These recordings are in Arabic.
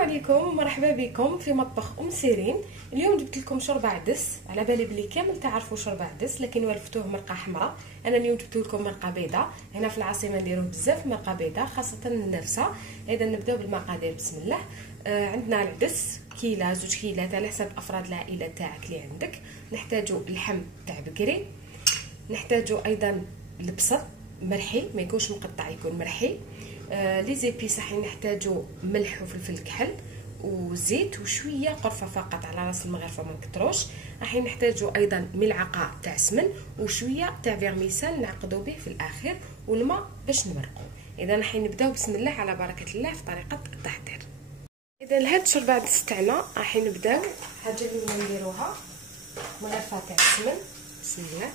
عليكم ومرحبا بكم في مطبخ سيرين. اليوم جبت لكم شوربه عدس. على بالي بلي كامل تعرفوا شوربه عدس، لكن ولفتوه مرقه حمراء. انا اليوم جبت لكم مرقه بيضاء. هنا في العاصمه نديروه بزاف مرقه بيضاء، خاصه النرسه. اذا نبداو بالمقادير بسم الله. عندنا العدس كيله 2 كيلات على حسب افراد العائله تاعك اللي عندك. نحتاجو اللحم تاع بقري، نحتاجو ايضا البصل مرحي، ما يكونش مقطع، يكون مرحي. لي زيبيس راح نحتاجو ملح وفلفل كحل وزيت وشويه قرفه فقط على راس المغرفه، ما نكتروش. راح نحتاجو ايضا ملعقه تاع سمن وشويه تاع فيرميسال نعقدو به في الاخر، والماء باش نمرقو. اذا راح نبداو بسم الله على بركه الله في طريقه التحضير. اذا لهاد الشوربه عدس تاعنا راح نبداو. الحاجه اللي نديروها مغرفه تاع السمن بسم الله.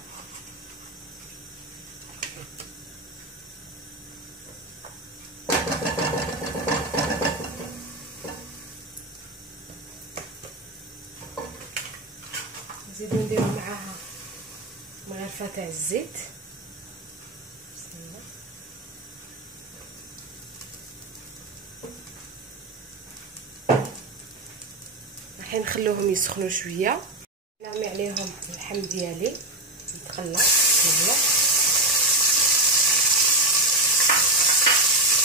نزيدو نديرو معاها مغرفه تاع الزيت بسم الله. راح نخلوهم يسخنوا شويه، نرمي عليهم اللحم ديالي يتقلى بسم الله.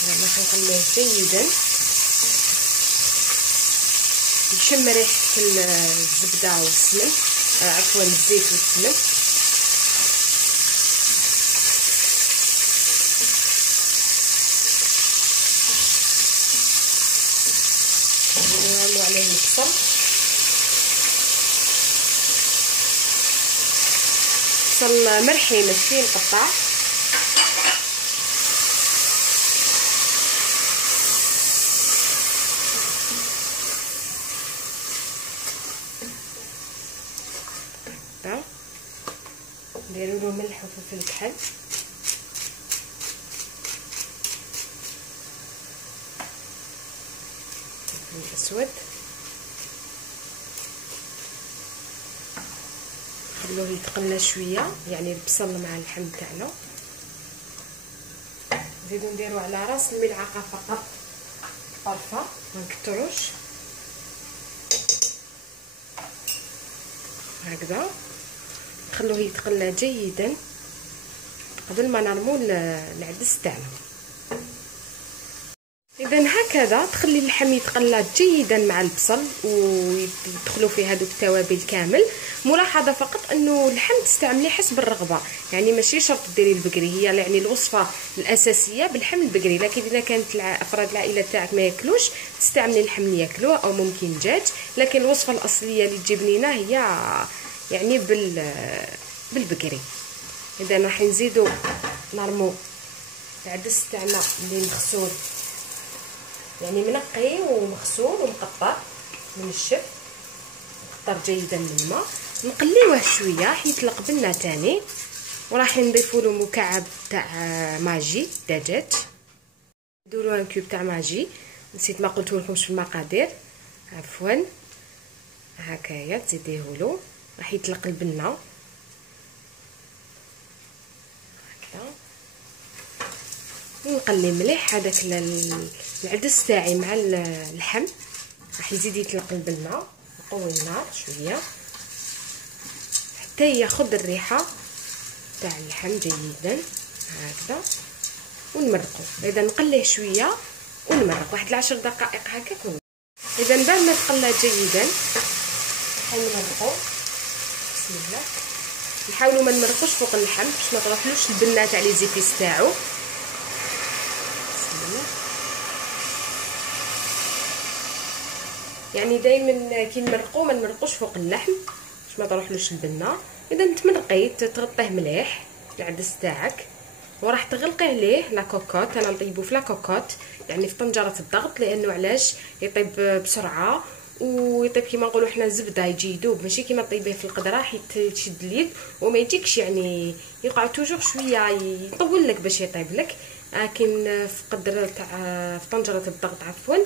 راح نقليه جيدا يشم ريحه الزبده والسمن، عفوا الزيت والسمن. نعملوا عليه البصل، بصل مرحي ماشي مقطع. نديرو له ملح وفلفل كحل، فلفل اسود، خلوه يتقلى شويه يعني البصل مع اللحم تاعنا. نزيدو نديرو على راس الملعقه فقط طرفه، ما نكتروش هكذا. نخلوه يتقلى جيدا قبل ما نرمو العدس تاعنا. اذا هكذا تخلي اللحم يتقلى جيدا مع البصل ويدخلوا فيه هذوك التوابل كامل. ملاحظه فقط انه اللحم تستعمليه حسب الرغبه، يعني ماشي شرط ديري البقري، هي يعني الوصفه الاساسيه باللحم البقري، لكن اذا كانت افراد العائله تاعك ما ياكلوش تستعملي اللحم اللي ياكلوه او ممكن دجاج، لكن الوصفه الاصليه اللي تجيب لينا هي يعني بالبقري. اذا راح نزيدو نرمو العدس تاعنا اللي مغسول، يعني منقي ومغسول ومقطر من الشف، مقطر جيدا من الماء. نقليوه شويه راح يطلق بنا تاني، وراح نضيفوا له مكعب تاع ماجي دجاج. نديروا له كيوب تاع ماجي، نسيت ما قلت لكمش في المقادير عفوا. هكايا تزيديه له راح يطلق البنه هكذا. ونقلي مليح هذاك العدس تاعي مع اللحم، راح يزيد يطلق البنه. نقوي النار شويه حتى ياخذ الريحه تاع اللحم جيدا هكذا، ونمرقو. اذا نقليه شويه ونمرق واحد 10 دقائق هكاك. اذا بعد ما تقلى جيدا راح نمرقو بسم الله. نحاولوا ما نمرقوش فوق اللحم باش ما تروحلوش البنه تاع لي زيبيس تاعو بسم الله. يعني دائما كي نمرقو ما نمرقوش فوق اللحم باش ما تروحلوش البنه. اذا تمرقيت تغطيه مليح العدس تاعك، وراح تغلقي عليه لا كوكوت. انا نطيبو في لا كوكوت يعني في طنجره الضغط، لانه علاش يطيب بسرعه ويطيب كيما نقولوا حنا زبده، يجي يذوب، ماشي كيما طيبيه في القدره راح تشد اليد وما يجيكش، يعني يقع توجور شويه يطول لك باش يطيب لك. لكن في قدر تاع في طنجره الضغط عفوا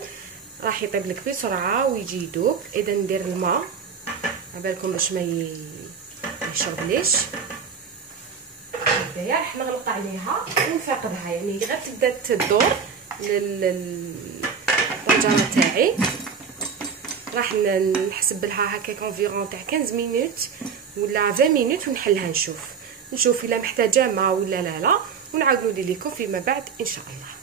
راح يطيب لك بسرعه ويجي يذوب. اذا ندير الماء عبالكم باش ما يشربليش. هدايا راح نغلق عليها ونفقدها، يعني غير تبدا تدور للطنجره تاعي راح نحسب لها هكا كونفيرون تاع 15 مينوت ولا 20 مينوت ونحلها نشوف الا محتاجه ما ولا لا ونعاود ندير لكم فيما بعد ان شاء الله.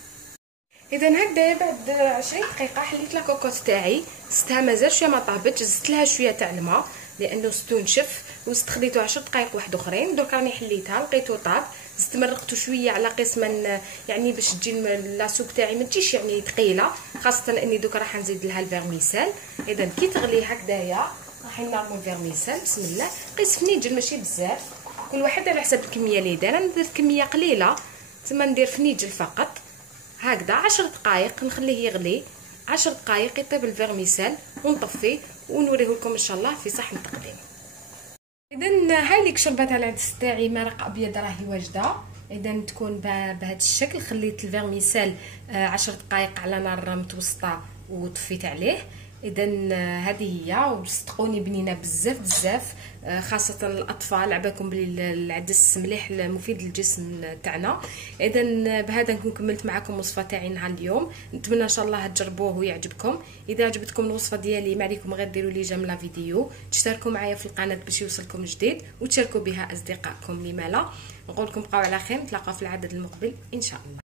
اذا هكذا بعد 20 دقيقه حليت لاكوكوط تاعي، زدتها مازال شويه ما طابتش، زدت لها شويه تاع الماء لانه ستو نشف، وزدت خليته 10 دقائق واحد اخرين. درك راني حليتها لقيتو طاب، زدت مرقته شويه على قسما يعني باش تجي لاصوب تاعي ما تجيش يعني ثقيله، خاصه اني دوك راح نزيد لها الفيرميسال. اذا كي تغلي هكذايا راح نرمو الفيرميسال. بسم الله. قيس فنيجل ماشي بزاف، كل واحد على حسب الكميه اللي دايره. انا درت كميه قليله تما ندير فنيجل فقط هكذا. 10 دقائق نخليه يغلي، 10 دقائق يطيب الفيرميسال ونطفيه ونوريه لكم ان شاء الله في صحن التقديم. اذا هاي ليك شربات على العدس تاعي مرق ابيض راهي واجده. اذا تكون بهذا الشكل. خليت الفيرميسال 10 دقائق على نار متوسطه وطفيت عليه. اذا هذه هي، وصدقوني بنينه بزاف خاصه الاطفال، عباكم بلي العدس مليح مفيد للجسم تاعنا. اذا بهذا نكون كملت معكم الوصفه تاعي نهار اليوم، نتمنى ان شاء الله تجربوه ويعجبكم. اذا عجبتكم الوصفه ديالي ما عليكم غير ديروا لي جيم لا فيديو، تشتركوا معايا في القناه باش يوصلكم جديد، وتشاركوا بها اصدقائكم. لما لا نقول لكم بقاو على خير، نتلاقاو في العدد المقبل ان شاء الله.